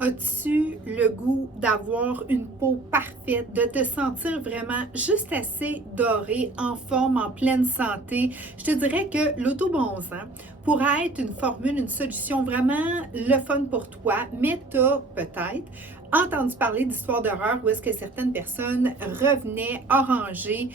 As-tu le goût d'avoir une peau parfaite, de te sentir vraiment juste assez doré, en forme, en pleine santé? Je te dirais que l'autobronzant pourrait être une formule, une solution vraiment le fun pour toi, mais tu as peut-être entendu parler d'histoires d'horreur où est-ce que certaines personnes revenaient orangées,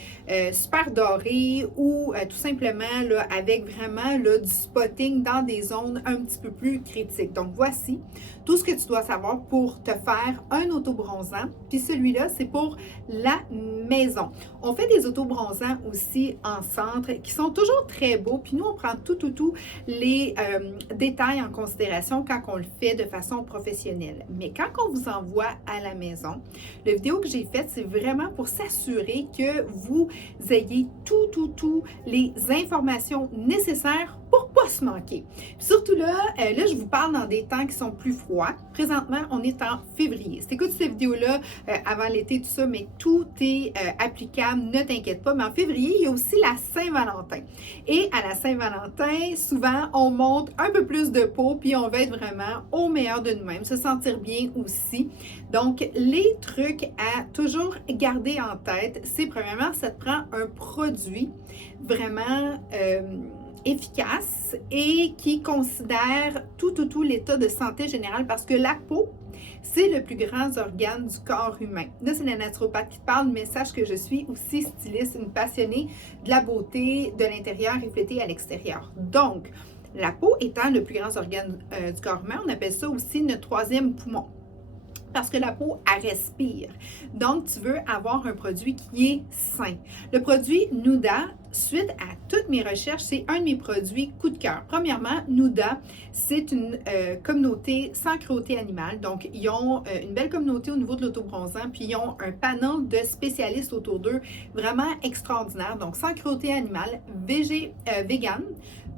super dorées ou tout simplement là, avec vraiment là, du spotting dans des zones un petit peu plus critiques. Donc voici tout ce que tu dois savoir pour te faire un autobronzant. Puis celui-là, c'est pour la maison. On fait des autobronzants aussi en centre qui sont toujours très beaux. Puis nous, on prend tous les détails en considération quand on le fait de façon professionnelle. Mais quand on vous envoie à la maison, la vidéo que j'ai faite, c'est vraiment pour s'assurer que vous ayez tout les informations nécessaires pour ne pas se manquer. Puis surtout là, je vous parle dans des temps qui sont plus froids. Présentement, on est en février. Si tu écoutes cette vidéo-là avant l'été, tout ça, mais tout est applicable, ne t'inquiète pas. Mais en février, il y a aussi la Saint-Valentin. Et à la Saint-Valentin, souvent, on monte un peu plus de peau, puis on va être vraiment au meilleur de nous-mêmes, se sentir bien aussi. Donc, les trucs à toujours garder en tête, c'est premièrement, ça te prend un produit vraiment efficace et qui considère tout l'état de santé générale parce que la peau, c'est le plus grand organe du corps humain. Là, c'est la naturopathe qui te parle, mais sache que je suis aussi styliste, une passionnée de la beauté de l'intérieur reflétée à l'extérieur. Donc, la peau étant le plus grand organe du corps humain, on appelle ça aussi notre troisième poumon. Parce que la peau, elle respire. Donc, tu veux avoir un produit qui est sain. Le produit Nuda, suite à toutes mes recherches, c'est un de mes produits coup de cœur. Premièrement, Nuda, c'est une communauté sans cruauté animale. Donc, ils ont une belle communauté au niveau de l'autobronzant, puis ils ont un panel de spécialistes autour d'eux vraiment extraordinaire. Donc, sans cruauté animale, vegan.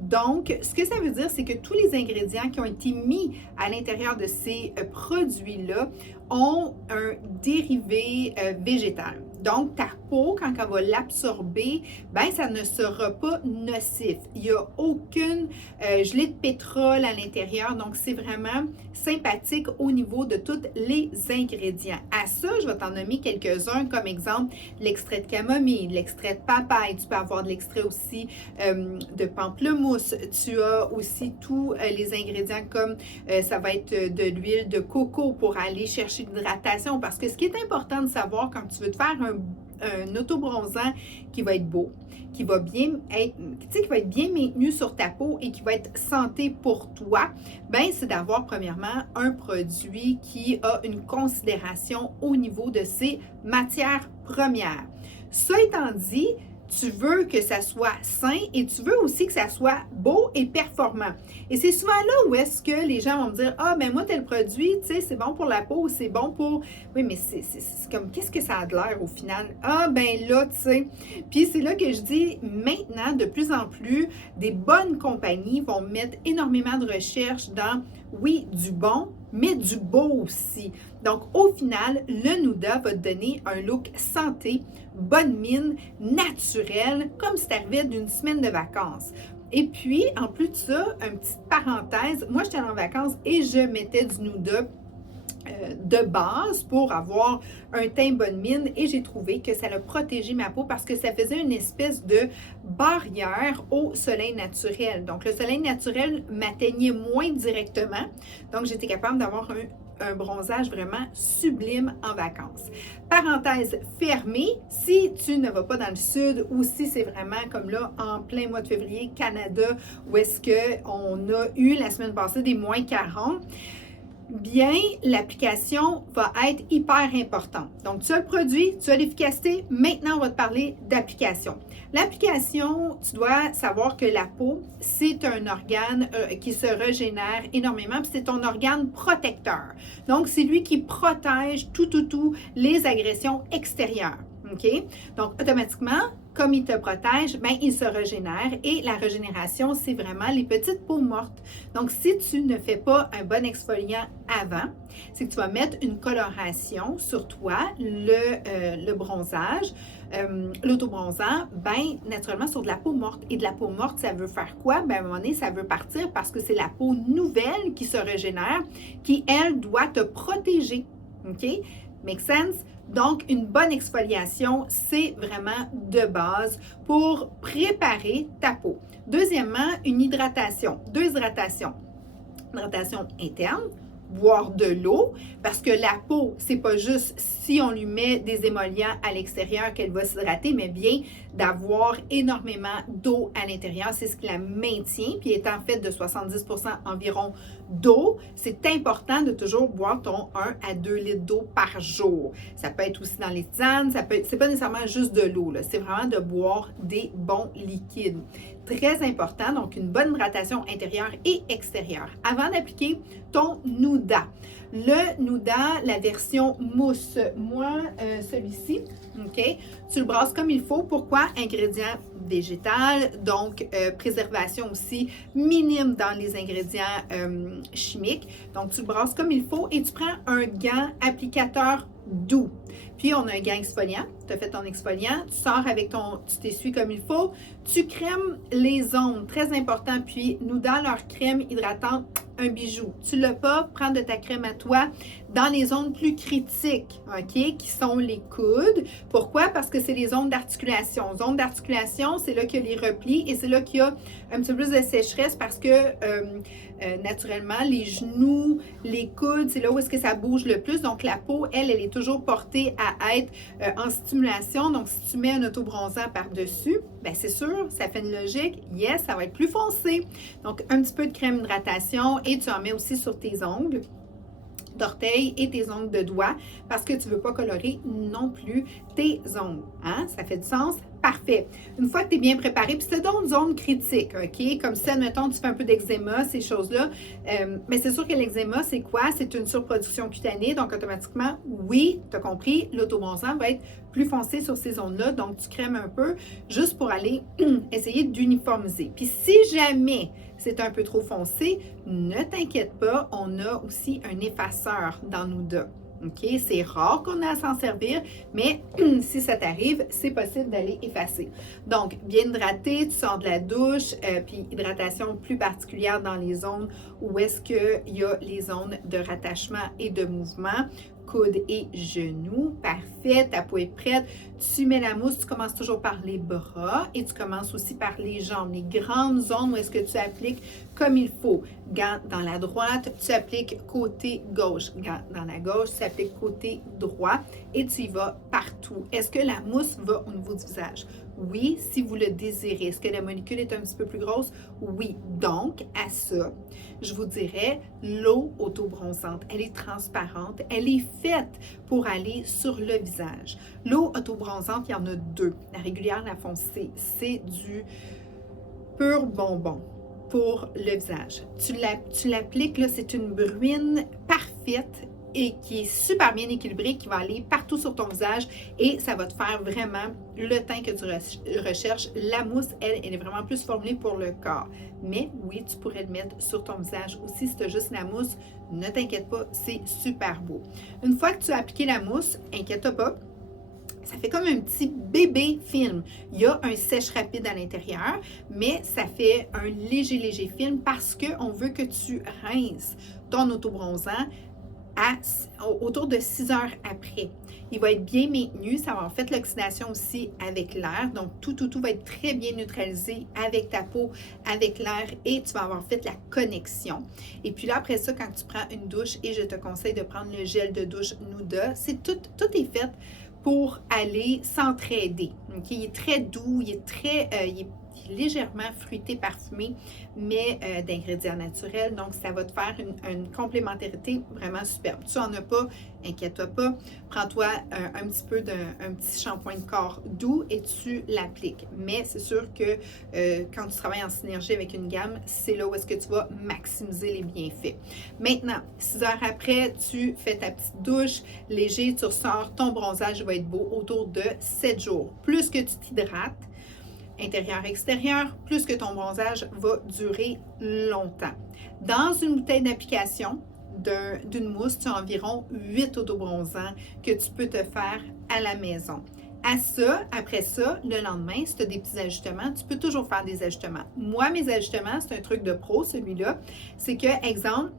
Donc, ce que ça veut dire, c'est que tous les ingrédients qui ont été mis à l'intérieur de ces produits-là ont un dérivé végétal. Donc, ta peau, quand elle va l'absorber, ben ça ne sera pas nocif. Il n'y a aucune gelée de pétrole à l'intérieur. Donc, c'est vraiment sympathique au niveau de tous les ingrédients. À ça, je vais t'en nommer quelques-uns, comme exemple l'extrait de camomille, l'extrait de papaye. Tu peux avoir de l'extrait aussi de pamplemousse. Tu as aussi tous les ingrédients comme ça va être de l'huile de coco pour aller chercher l'hydratation. Parce que ce qui est important de savoir quand tu veux te faire un autobronzant qui va être beau, qui va bien être, qui va être bien maintenu sur ta peau et qui va être santé pour toi, ben c'est d'avoir premièrement un produit qui a une considération au niveau de ses matières premières. Ça étant dit, tu veux que ça soit sain et tu veux aussi que ça soit beau et performant. Et c'est souvent là où est-ce que les gens vont me dire « Ah, ben moi, tel produit, tu sais, c'est bon pour la peau, c'est bon pour... » Oui, mais c'est comme, qu'est-ce que ça a de l'air au final? Ah, ben là, tu sais. Puis c'est là que je dis, maintenant, de plus en plus, des bonnes compagnies vont mettre énormément de recherche dans, oui, du bon, mais du beau aussi. Donc, au final, le Nuda va te donner un look santé, bonne mine, naturel, comme si tu arrivais d'une semaine de vacances. Et puis, en plus de ça, une petite parenthèse, moi, j'étais en vacances et je mettais du Nuda de base pour avoir un teint bonne mine et j'ai trouvé que ça a protégé ma peau parce que ça faisait une espèce de barrière au soleil naturel. Donc, le soleil naturel m'atteignait moins directement. Donc, j'étais capable d'avoir un bronzage vraiment sublime en vacances. Parenthèse fermée, si tu ne vas pas dans le sud ou si c'est vraiment comme là en plein mois de février, Canada, où est-ce qu'on a eu la semaine passée des moins 40, bien, l'application va être hyper importante. Donc, tu as le produit, tu as l'efficacité. Maintenant, on va te parler d'application. L'application, tu dois savoir que la peau, c'est un organe qui se régénère énormément, puis c'est ton organe protecteur. Donc, c'est lui qui protège tout les agressions extérieures. OK? Donc, automatiquement, comme il te protège, ben, il se régénère et la régénération, c'est vraiment les petites peaux mortes. Donc, si tu ne fais pas un bon exfoliant avant, c'est que tu vas mettre une coloration sur toi, le bronzage, l'autobronzant, ben, naturellement sur de la peau morte. Et de la peau morte, ça veut faire quoi? Ben, à un moment donné, ça veut partir parce que c'est la peau nouvelle qui se régénère, qui, elle, doit te protéger. OK? Make sense? Donc, une bonne exfoliation, c'est vraiment de base pour préparer ta peau. Deuxièmement, une hydratation. Deux hydratations. Hydratation interne, boire de l'eau, parce que la peau, c'est pas juste si on lui met des émollients à l'extérieur qu'elle va s'hydrater, mais bien d'avoir énormément d'eau à l'intérieur. C'est ce qui la maintient, puis étant fait de 70% environ d'eau, c'est important de toujours boire ton 1 à 2 litres d'eau par jour. Ça peut être aussi dans les tisanes, c'est pas nécessairement juste de l'eau, c'est vraiment de boire des bons liquides. Très important, donc une bonne hydratation intérieure et extérieure. Avant d'appliquer ton Nuda. Le Nuda, la version mousse, moi, celui-ci, OK, tu le brasses comme il faut. Pourquoi? Ingrédients végétal, donc préservation aussi minime dans les ingrédients chimiques. Donc, tu le brasses comme il faut et tu prends un gant applicateur doux. Puis, on a un gant exfoliant. Tu as fait ton exfoliant. Tu sors avec tu t'essuies comme il faut. Tu crèmes les ongles. Très important. Puis, nous, dans leur crème hydratante, un bijou. Tu l'as pas, prends de ta crème à toi dans les zones plus critiques, OK, qui sont les coudes. Pourquoi? Parce que c'est les zones d'articulation. Zone d'articulation, c'est là qu'il y a les replis et c'est là qu'il y a un petit peu plus de sécheresse parce que naturellement, les genoux, les coudes, c'est là où est-ce que ça bouge le plus. Donc, la peau, elle est toujours portée à être en stimulation. Donc, si tu mets un autobronzant par-dessus, bien, c'est sûr, ça fait une logique. Yes, ça va être plus foncé. Donc, un petit peu de crème hydratation et tu en mets aussi sur tes ongles d'orteil et tes ongles de doigts parce que tu ne veux pas colorer non plus tes ongles. Hein? Ça fait du sens? Parfait. Une fois que tu es bien préparé, puis c'est dans une zone critique, OK? Comme si, admettons, tu fais un peu d'eczéma, ces choses-là. Mais c'est sûr que l'eczéma, c'est quoi? C'est une surproduction cutanée. Donc, automatiquement, oui, tu as compris, l'autobronzant va être plus foncé sur ces zones-là. Donc, tu crèmes un peu juste pour aller essayer d'uniformiser. Puis, si jamais c'est un peu trop foncé, ne t'inquiète pas, on a aussi un effaceur dans Nuda. OK? C'est rare qu'on ait à s'en servir, mais si ça t'arrive, c'est possible d'aller effacer. Donc, bien hydraté, tu sors de la douche, puis hydratation plus particulière dans les zones où est-ce qu'il y a les zones de rattachement et de mouvement. Coude et genoux, parfait, ta peau est prête. Tu mets la mousse, tu commences toujours par les bras et tu commences aussi par les jambes, les grandes zones où est-ce que tu appliques comme il faut. Gant dans la droite, tu appliques côté gauche. Gant dans la gauche, tu appliques côté droit et tu y vas partout. Est-ce que la mousse va au niveau du visage? Oui, si vous le désirez. Est-ce que la molécule est un petit peu plus grosse? Oui. Donc, à ça, je vous dirais, l'eau autobronzante, elle est transparente, elle est faite pour aller sur le visage. L'eau autobronzante, il y en a deux. La régulière, la foncée, c'est du pur bonbon pour le visage. Tu l'appliques, là, c'est une bruine parfaite et qui est super bien équilibrée, qui va aller partout sur ton visage et ça va te faire vraiment le teint que tu recherches. La mousse, elle est vraiment plus formulée pour le corps. Mais oui, tu pourrais le mettre sur ton visage aussi si tu as juste la mousse. Ne t'inquiète pas, c'est super beau. Une fois que tu as appliqué la mousse, inquiète-toi pas, ça fait comme un petit bébé film. Il y a un sèche rapide à l'intérieur, mais ça fait un léger film parce qu'on veut que tu rinces ton autobronzant autour de 6 heures après. Il va être bien maintenu, ça va avoir fait l'oxydation aussi avec l'air, donc tout va être très bien neutralisé avec ta peau, avec l'air et tu vas avoir fait la connexion. Et puis là, après ça, quand tu prends une douche, et je te conseille de prendre le gel de douche Nuda, tout est fait pour aller s'entraider. Okay? Il est très doux, il est légèrement fruité, parfumé, mais d'ingrédients naturels. Donc, ça va te faire une complémentarité vraiment superbe. Tu n'en as pas, inquiète-toi pas. Prends-toi un petit peu d'un petit shampoing de corps doux et tu l'appliques. Mais c'est sûr que quand tu travailles en synergie avec une gamme, c'est là où est-ce que tu vas maximiser les bienfaits. Maintenant, 6 heures après, tu fais ta petite douche léger, tu ressors, ton bronzage va être beau autour de 7 jours. Plus que tu t'hydrates, intérieur-extérieur, plus que ton bronzage va durer longtemps. Dans une bouteille d'application d'une mousse, tu as environ 8 autobronzants que tu peux te faire à la maison. Après ça, le lendemain, si tu as des petits ajustements, tu peux toujours faire des ajustements. Moi, mes ajustements, c'est un truc de pro, celui-là. C'est que, exemple,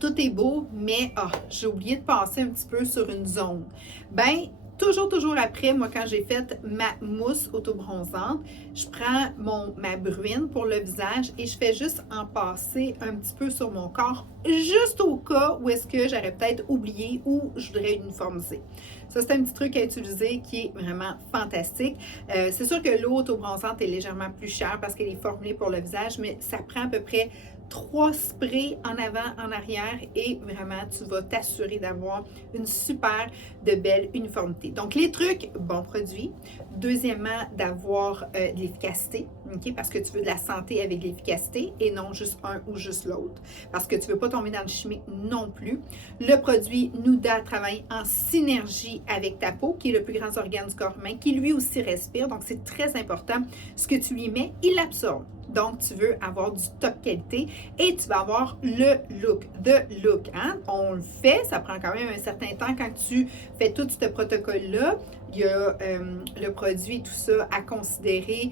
tout est beau, mais j'ai oublié de passer un petit peu sur une zone. Ben, toujours après, moi, quand j'ai fait ma mousse autobronzante, je prends ma bruine pour le visage et je fais juste en passer un petit peu sur mon corps, juste au cas où est-ce que j'aurais peut-être oublié ou je voudrais uniformiser. Ça, c'est un petit truc à utiliser qui est vraiment fantastique. C'est sûr que l'eau autobronzante est légèrement plus chère parce qu'elle est formulée pour le visage, mais ça prend à peu près 3 sprays en avant, en arrière et vraiment, tu vas t'assurer d'avoir une super de belle uniformité. Donc, les trucs, bon produit. Deuxièmement, d'avoir de l'efficacité, okay? Parce que tu veux de la santé avec de l'efficacité et non juste un ou juste l'autre. Parce que tu ne veux pas tomber dans le chimique non plus. Le produit Nuda travaille en synergie avec ta peau, qui est le plus grand organe du corps humain, qui lui aussi respire. Donc, c'est très important. Ce que tu lui mets, il l'absorbe. Donc, tu veux avoir du top qualité et tu vas avoir le look. Hein? On le fait, ça prend quand même un certain temps quand tu fais tout ce protocole-là. Il y a le produit et tout ça à considérer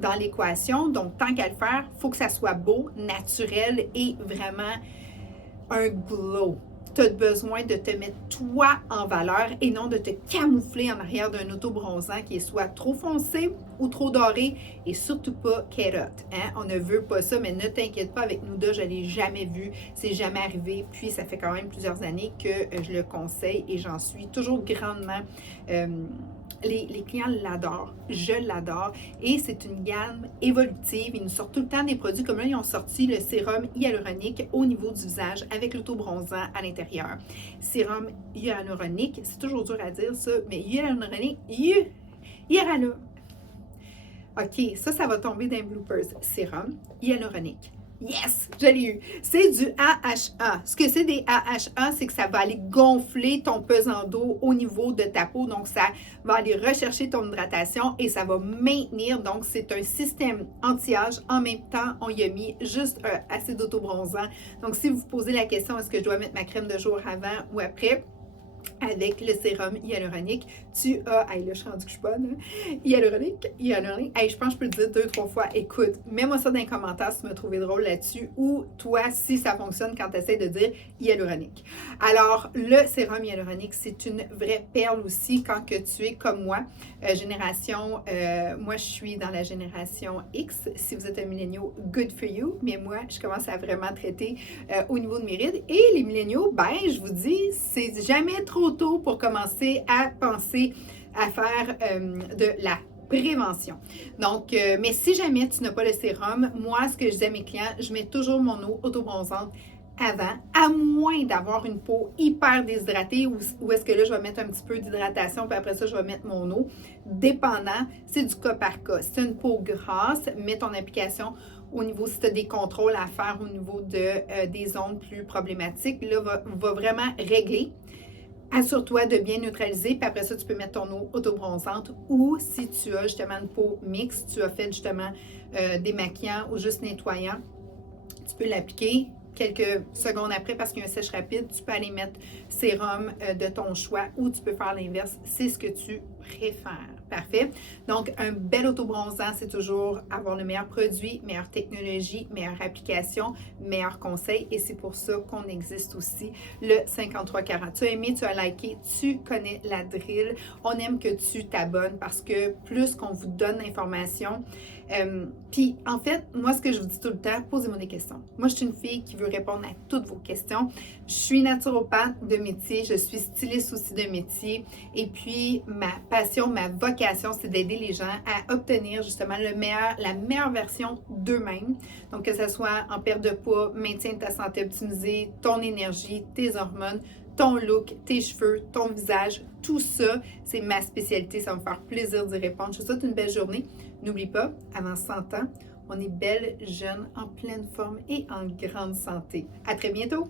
dans l'équation. Donc, tant qu'à le faire, il faut que ça soit beau, naturel et vraiment un glow. Tu as besoin de te mettre toi en valeur et non de te camoufler en arrière d'un autobronzant qui est soit trop foncé ou trop doré et surtout pas carotte. Hein? On ne veut pas ça, mais ne t'inquiète pas, avec Nuda, je ne l'ai jamais vu, c'est jamais arrivé. Puis ça fait quand même plusieurs années que je le conseille et j'en suis toujours grandement... Les clients l'adorent, je l'adore et c'est une gamme évolutive. Ils nous sortent tout le temps des produits comme là, ils ont sorti le sérum hyaluronique au niveau du visage avec l'autobronzant à l'intérieur. Sérum hyaluronique, c'est toujours dur à dire ça, mais hyaluronique, OK, ça va tomber dans les bloopers. Sérum hyaluronique. Yes, je l'ai eu. C'est du AHA. Ce que c'est des AHA, c'est que ça va aller gonfler ton pesant d'eau au niveau de ta peau. Donc, ça va aller rechercher ton hydratation et ça va maintenir. Donc, c'est un système anti-âge. En même temps, on y a mis juste assez d'autobronzant. Donc, si vous vous posez la question, est-ce que je dois mettre ma crème de jour avant ou après? Avec le sérum hyaluronique, tu as, là je suis rendue que je suis bonne, hein? hyaluronique, je pense que je peux le dire 2-3 fois, écoute, mets-moi ça dans les commentaires si tu m'as trouvé drôle là-dessus, ou toi, si ça fonctionne quand tu essaies de dire hyaluronique. Alors, le sérum hyaluronique, c'est une vraie perle aussi quand que tu es comme moi, moi je suis dans la génération X, si vous êtes un milléniaux, good for you, mais moi, je commence à vraiment traiter au niveau de mes rides, et les milléniaux, ben, je vous dis, c'est jamais trop tôt pour commencer à penser à faire de la prévention. Donc, mais si jamais tu n'as pas le sérum, moi, ce que je dis à mes clients, je mets toujours mon eau autobronzante avant, à moins d'avoir une peau hyper déshydratée ou est-ce que là, je vais mettre un petit peu d'hydratation, puis après ça, je vais mettre mon eau. Dépendant, c'est du cas par cas. Si tu as une peau grasse, mets ton application au niveau, si tu as des contrôles à faire au niveau des zones plus problématiques, là, va vraiment régler. Assure-toi de bien neutraliser, puis après ça, tu peux mettre ton eau autobronzante ou si tu as justement une peau mixte, tu as fait justement démaquillant ou juste nettoyant, tu peux l'appliquer quelques secondes après parce qu'il y a un sèche rapide, tu peux aller mettre sérum de ton choix ou tu peux faire l'inverse, c'est ce que tu préfères. Parfait. Donc, un bel autobronzant, c'est toujours avoir le meilleur produit, meilleure technologie, meilleure application, meilleur conseil. Et c'est pour ça qu'on existe aussi, le 5340. Tu as aimé, tu as liké, tu connais la drill. On aime que tu t'abonnes parce que plus qu'on vous donne l'information, puis en fait, moi, ce que je vous dis tout le temps, posez-moi des questions. Moi, je suis une fille qui veut répondre à toutes vos questions. Je suis naturopathe de métier, je suis styliste aussi de métier. Et puis, ma passion, ma vocation, c'est d'aider les gens à obtenir justement la meilleure version d'eux-mêmes. Donc, que ce soit en perte de poids, maintien de ta santé optimisée, ton énergie, tes hormones, ton look, tes cheveux, ton visage, tout ça, c'est ma spécialité. Ça va me faire plaisir d'y répondre. Je vous souhaite une belle journée. N'oublie pas, avant 100 ans, on est belle, jeune, en pleine forme et en grande santé. À très bientôt!